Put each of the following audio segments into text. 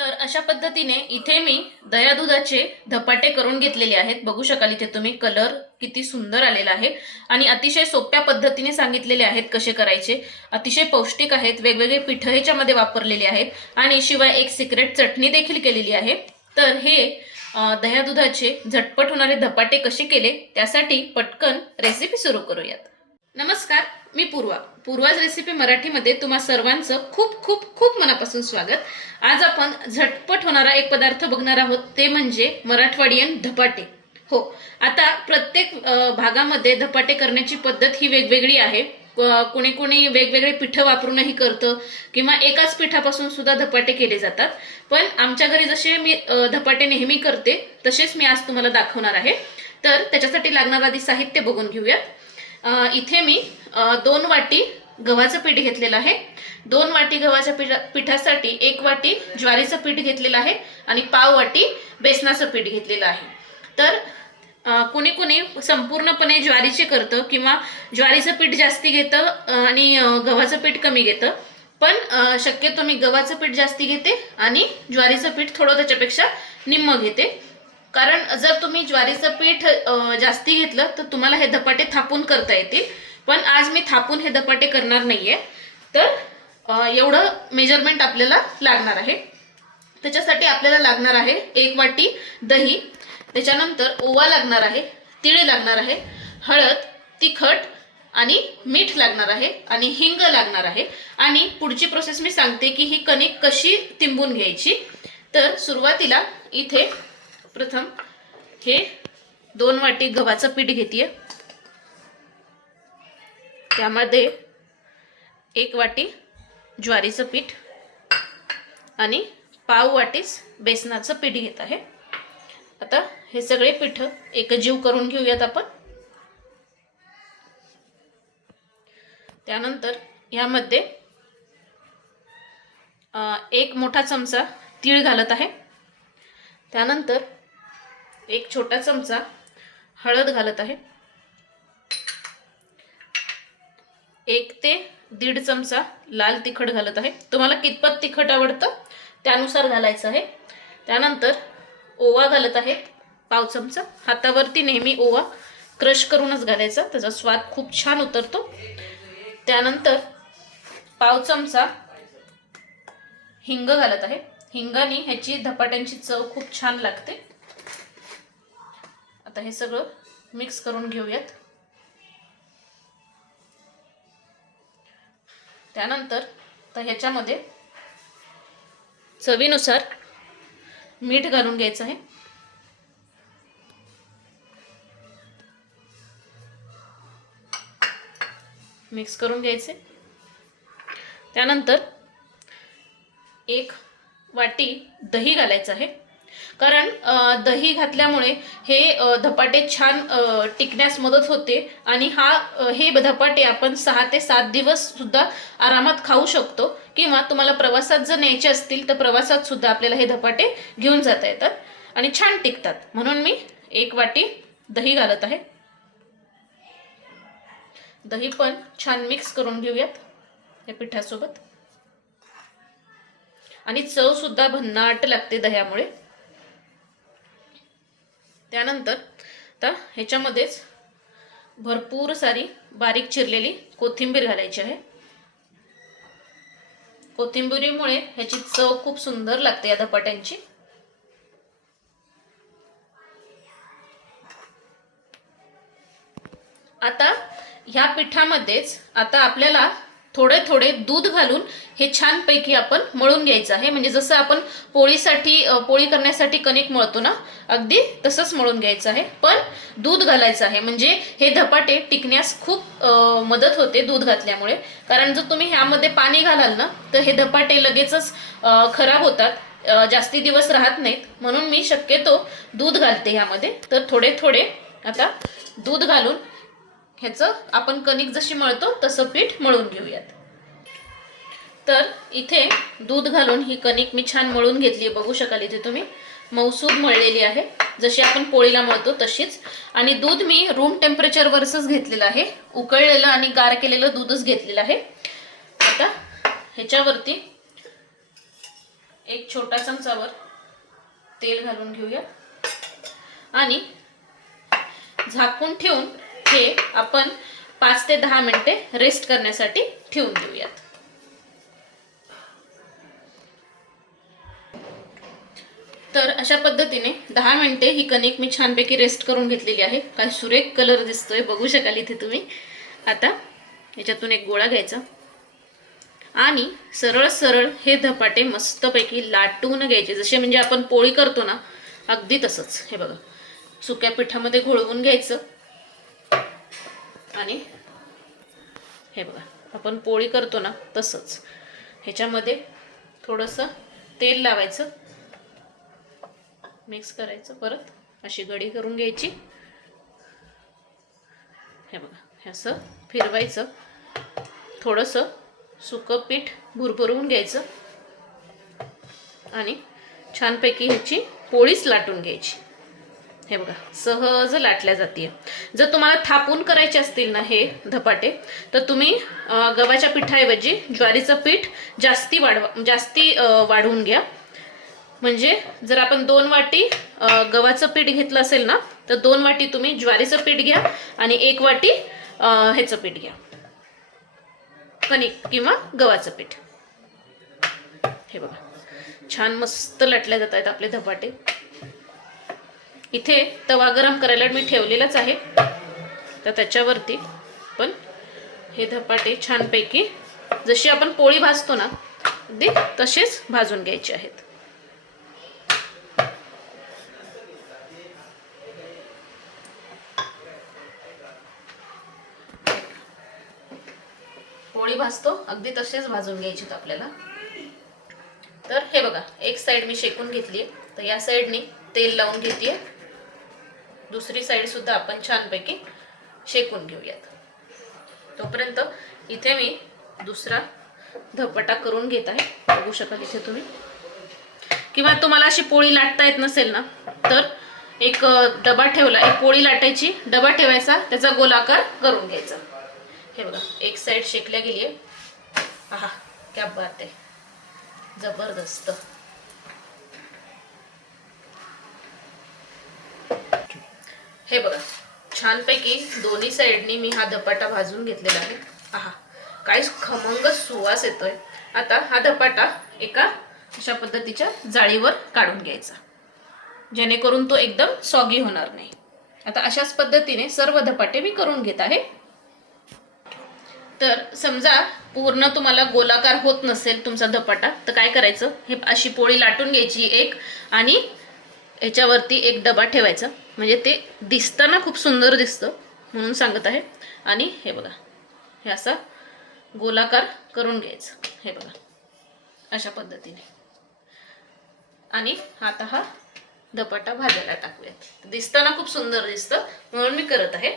तर अशा पद्धतीने इथे मी दया दुधाचे धपाटे करून घेतलेले आहेत. बघू शकाल इथे तुम्ही कलर किती सुंदर आलेला आहे. आणि अतिशय सोप्या पद्धतीने सांगितलेले आहेत कसे करायचे. अतिशय पौष्टिक आहेत वेगवेगळे पिठ ह्याच्यामध्ये वापरलेले आहेत. आणि शिवाय एक सिक्रेट चटणी देखील केलेली आहे. तर हे दह्या दुधाचे झटपट होणारे धपाटे कसे केले त्यासाठी पटकन रेसिपी सुरू करूयात. नमस्कार मी पूर्वा. पूर्वाज रेसिपी मराठीमध्ये तुम्हा सर्वांचं खूप खूप खूप मनापासून स्वागत. आज आपण झटपट होणारा एक पदार्थ बघणार आहोत ते म्हणजे मराठवाडियन धपाटे. हो आता प्रत्येक भागामध्ये धपाटे करण्याची पद्धत ही वेगवेगळी आहे. कोणी कोणी वेगवेगळे पिठं वापरूनही करतं किंवा एकाच पिठापासून सुद्धा धपाटे केले जातात. पण आमच्या घरी जसे मी धपाटे नेहमी करते तसेच मी आज तुम्हाला दाखवणार आहे. तर त्याच्यासाठी लागणार आधी साहित्य बघून घेऊयात. इथे मी दोन वाटी गव्हाचं पीठ घेतलेलं आहे. दोन वाटी गव्हाच्या पिठा पिठासाठी एक वाटी ज्वारीचं पीठ घेतलेलं आहे आणि पाव वाटी बेसनाचं पीठ घेतलेलं आहे. तर कुणी कुणी संपूर्णपणे ज्वारीचे करतं किंवा ज्वारीचं पीठ जास्ती घेतं आणि गव्हाचं पीठ कमी घेतं. पण शक्यतो मी गव्हाचं पीठ जास्ती घेते आणि ज्वारीचं पीठ थोडं त्याच्यापेक्षा निम्म घेते. कारण जर तुम्ही ज्वारीचं पीठ जास्ती घेतलं तर तुम्हाला हे धपाटे थापून करता येतील. पण आज मी थापून हे धपाटे करणार नाहीये. तर एवढं मेजरमेंट आपल्याला लागणार आहे. त्याच्यासाठी आपल्याला लागणार आहे एक वाटी दही. त्याच्यानंतर ओवा लागणार आहे तिळे लागणार आहे हळद तिखट आणि मीठ लागणार आहे आणि हिंग लागणार आहे. आणि पुढची प्रोसेस मी सांगते की ही कणिक कशी तिंबून घ्यायची. तर सुरुवातीला इथे प्रथम हे दोन वाटी गव्हाचं पीठ घेते त्यामध्ये एक वाटी ज्वारीचं पीठ आणि पाव वाटीच बेसनाचं पीठ घेत आहे. आता हे सगळे पीठ एकजीव करून घेऊयात आपण. त्यानंतर यामध्ये एक मोठा चमचा तीळ घालत आहे. त्यानंतर एक छोटा चमचा हळद घालत आहे. एक ते दीड चमचा लाल तिखट घालत आहे. तुम्हाला कितपत तिखट आवडतं त्यानुसार घालायचं आहे. त्यानंतर ओवा घालत आहे. पाव चमचा. हातावरती नेहमी ओवा क्रश करूनच घालायचा. त्याचा स्वाद खूप छान उतरतो. त्यानंतर पाव चमचा हिंग घालत आहे. हिंगाने ह्याची धपाट्यांची चव खूप छान लागते. आता हे सगळं मिक्स करून घेऊयात. त्यानंतर तर ह्याच्यामध्ये चवीनुसार मीठ घालून घ्यायचं आहे. मिक्स करून घ्यायचे. त्यानंतर एक वाटी दही घालायचं आहे. कारण दही घातल्यामुळे हे धपाटे छान टिकण्यास मदत होते आणि हा हे धपाटे आपण सहा ते सात दिवस सुद्धा आरामात खाऊ शकतो किंवा तुम्हाला प्रवासात जर न्यायचे असतील तर प्रवासात सुद्धा आपल्याला हे धपाटे घेऊन जाता येतात आणि छान टिकतात. म्हणून मी एक वाटी दही घालत आहे. दही पण छान मिक्स करून घेऊयात या पिठासोबत. आणि चव सुद्धा भन्नाट लागते दह्यामुळे. त्यानंतर आता ह्याच्यामध्येच भरपूर सारी बारीक चिरलेली कोथिंबीर घालायची आहे. कोथिंबिरीमुळे ह्याची चव खूप सुंदर लागते या धपाट्यांची. आता ह्या पिठामध्येच आता आपल्याला थोडे थोडे दूध घालून हे छानपैकी आपण मळून घ्यायचं आहे. म्हणजे जसं आपण पोळीसाठी पोळी करण्यासाठी कणिक मळतो ना अगदी तसंच मळून घ्यायचं आहे. पण दूध घालायचं आहे. म्हणजे हे धपाटे टिकण्यास खूप मदत होते दूध घातल्यामुळे. कारण जर तुम्ही ह्यामध्ये पाणी घालाल ना तर हे धपाटे लगेचच खराब होतात. जास्ती दिवस राहत नाहीत. म्हणून मी शक्यतो दूध घालते ह्यामध्ये. तर थोडे थोडे आता दूध घालून ह्याचं आपण कणिक जशी मळतो तसं पीठ मळून घेऊयात. तर इथे दूध घालून ही कणिक मी छान मळून घेतली आहे. बघू शकाल इथे तुम्ही. मौसूद मळलेली आहे. जशी आपण पोळीला मळतो तशीच. आणि दूध मी रूम टेम्परेचरवरच घेतलेलं आहे. उकळलेलं आणि गार केलेलं दूधच घेतलेलं आहे. आता ह्याच्यावरती एक छोटा चमचावर तेल घालून घेऊया. आणि झाकून ठेवून हे आपण पाच ते दहा मिनिटे रेस्ट करण्यासाठी ठेवून देऊयात. तर अशा पद्धतीने दहा मिनिटे ही कणिक मी छानपैकी रेस्ट करून घेतलेली आहे. काय सुरेख कलर दिसतोय बघू शकाल इथे तुम्ही. आता याच्यातून एक गोळा घ्यायचा. आणि सरळ सरळ हे धपाटे मस्तपैकी लाटून घ्यायचे. जसे म्हणजे आपण पोळी करतो ना अगदी तसंच. हे बघा सुक्या पिठामध्ये घोळवून घ्यायचं. आणि हे बघा आपण पोळी करतो ना तसंच. ह्याच्यामध्ये थोडंसं तेल लावायचं. मिक्स करायचं परत. अशी गडी करून घ्यायची. हे बघा हे असं फिरवायचं. थोडंसं सुकं पीठ भुरभुरवून घ्यायचं. आणि छानपैकी ह्याची पोळीच लाटून घ्यायची. हे बघा सहज लाटल्या जाते जर तुम्हाला थापून करायचे असतील ना हे धपाटे तर तुम्ही गव्हाच्या पिठाऐवजी ज्वारीचं पीठ जास्ती वाढवा जास्ती वाढवून घ्या. म्हणजे जर आपण दोन वाटी गव्हाचं पीठ घेतलं असेल ना तर दोन वाटी तुम्ही ज्वारीचं पीठ घ्या आणि एक वाटी ह्याचं पीठ घ्या. कणिक किंवा गव्हाचं पीठ. हे बघा छान मस्त लाटल्या जात आहेत आपले धपाटे. इथे तवा गरम करायला मी ठेवलेलाच आहे. तर त्याच्यावरती पण हे धपाटे छानपैकी जशी आपण पोळी भाजतो ना अगदी तसेच भाजून घ्यायचे आहेत. पोळी भाजतो अगदी तसेच भाजून घ्यायची आपल्याला. तर हे बघा एक साईड मी शेकून घेतली तर या साईडनी तेल लावून घेते दुसरी साईड सुद्धा आपण छानपैकी शेकून घेऊयात. तोपर्यंत इथे मी दुसरा धपाटा करून घेत आहे. बघू शकाल इथे तुम्ही. किंवा तुम्हाला अशी पोळी लाटता येत नसेल ना तर एक डबा ठेवला एक पोळी लाटायची डबा ठेवायचा त्याचा गोलाकार करून घ्यायचा. हे बघा एक साईड शेकल्या गेली आहे हा क्या बात आहे. जबरदस्त. हे बघा छानपैकी दोन्ही साईडनी मी हा धपाटा भाजून घेतलेला आहे. आहा काहीच खमंग सुवास येतोय. आता हा धपाटा एका अशा पद्धतीच्या जाळीवर काढून घ्यायचा. जेणेकरून तो एकदम सॉगी होणार नाही. आता अशाच पद्धतीने सर्व धपाटे मी करून घेत आहे. तर समजा पूर्ण तुम्हाला गोलाकार होत नसेल तुमचा धपाटा तर काय करायचं? हे अशी पोळी लाटून घ्यायची एक आणि ह्याच्यावरती एक डबा ठेवायचा. म्हणजे ते दिसताना खूप सुंदर दिसतं म्हणून सांगत आहे. आणि हे बघा हे असा गोलाकार करून घ्यायचं. हे बघा अशा पद्धतीने. आणि आता हा धपाटा भाजायला टाकूयात. दिसताना खूप सुंदर दिसतं म्हणून मी करत आहे.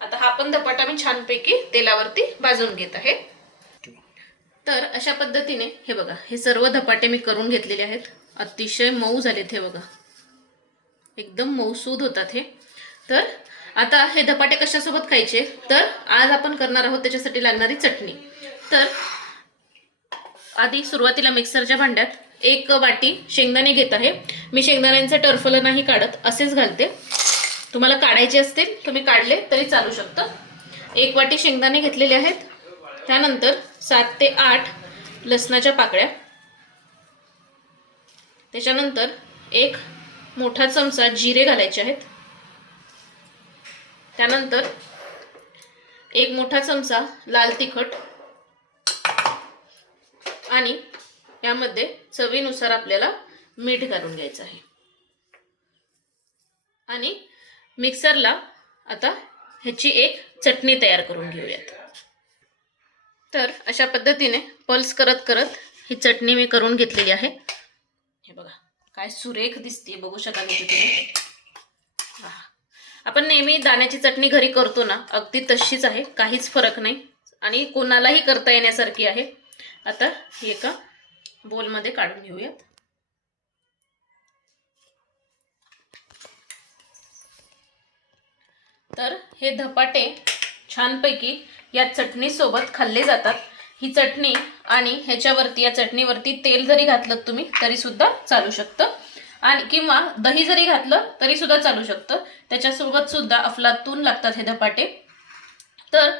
आता हा पण धपाटा मी छानपैकी तेलावरती भाजून घेत आहे. तर अशा पद्धतीने हे बघा हे सर्व धपाटे मी करून घेतलेले आहेत. अतिशय मऊ झालेत हे बघा. एकदम मौसूद होतात हे. तर आता हे धपाटे कशासोबत खायचे? तर आज आपण करणार आहोत त्याच्यासाठी लागणारी चटणी. तर आधी सुरुवातीला मिक्सरच्या भांड्यात एक वाटी शेंगदाणे घेत आहे. मी शेंगदाण्यांचं टर्फलं नाही काढत असेच घालते. तुम्हाला काढायचे असतील तुम्ही काढले तरी चालू शकतं. एक वाटी शेंगदाणे घेतलेले आहेत. त्यानंतर सात ते आठ लसणाच्या पाकळ्या. त्याच्यानंतर एक मोठा चमचा जिरे घालायचे आहेत. त्यानंतर एक मोठा चमचा लाल तिखट आणि यामध्ये चवीनुसार आपल्याला मीठ घालून घ्यायचं आहे. आणि मिक्सरला आता ह्याची एक चटणी तयार करून घेऊयात. तर अशा पद्धतीने पल्स करत करत ही चटणी मी करून घेतलेली आहे. हे बघा. काय सुरेख दिसते बघू शकाल तुम्ही. आपण नेहमी दाण्याची चटणी घरी करतो ना अगदी तशीच आहे काहीच फरक नाही. आणि कोणालाही करता येण्यासारखी आहे. आता हे एका बोलमध्ये काढून घेऊयात. तर हे धपाटे छानपैकी या चटणीसोबत खाल्ले जातात. ही चटणी आणि ह्याच्यावरती या चटणीवरती तेल जरी घातलं तुम्ही तरी सुद्धा चालू शकतं. आणि किंवा दही जरी घातलं तरी सुद्धा चालू शकतं. त्याच्यासोबत सुद्धा अफलातून लागतात हे धपाटे. तर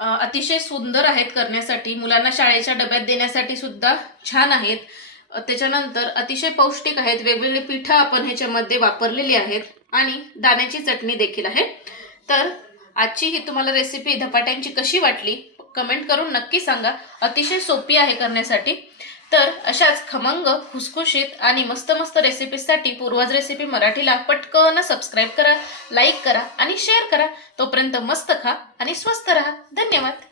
अतिशय सुंदर आहेत करण्यासाठी. मुलांना शाळेच्या डब्यात देण्यासाठी सुद्धा छान आहेत. त्याच्यानंतर अतिशय पौष्टिक आहेत. वेगवेगळी पिठं आपण ह्याच्यामध्ये वापरलेली आहेत. आणि दाण्याची चटणी देखील आहे. तर आजची ही तुम्हाला रेसिपी धपाट्यांची कशी वाटली? कमेंट करून नक्की सांगा. अतिशय सोपी आहे करण्यासाठी. तर अशाच खमंग खुसखुशीत आणि मस्त मस्त रेसिपीसाठी पूर्वाज रेसिपी मराठीला पटकन सबस्क्राईब करा लाईक करा आणि शेअर करा. तोपर्यंत मस्त खा आणि स्वस्त राहा. धन्यवाद.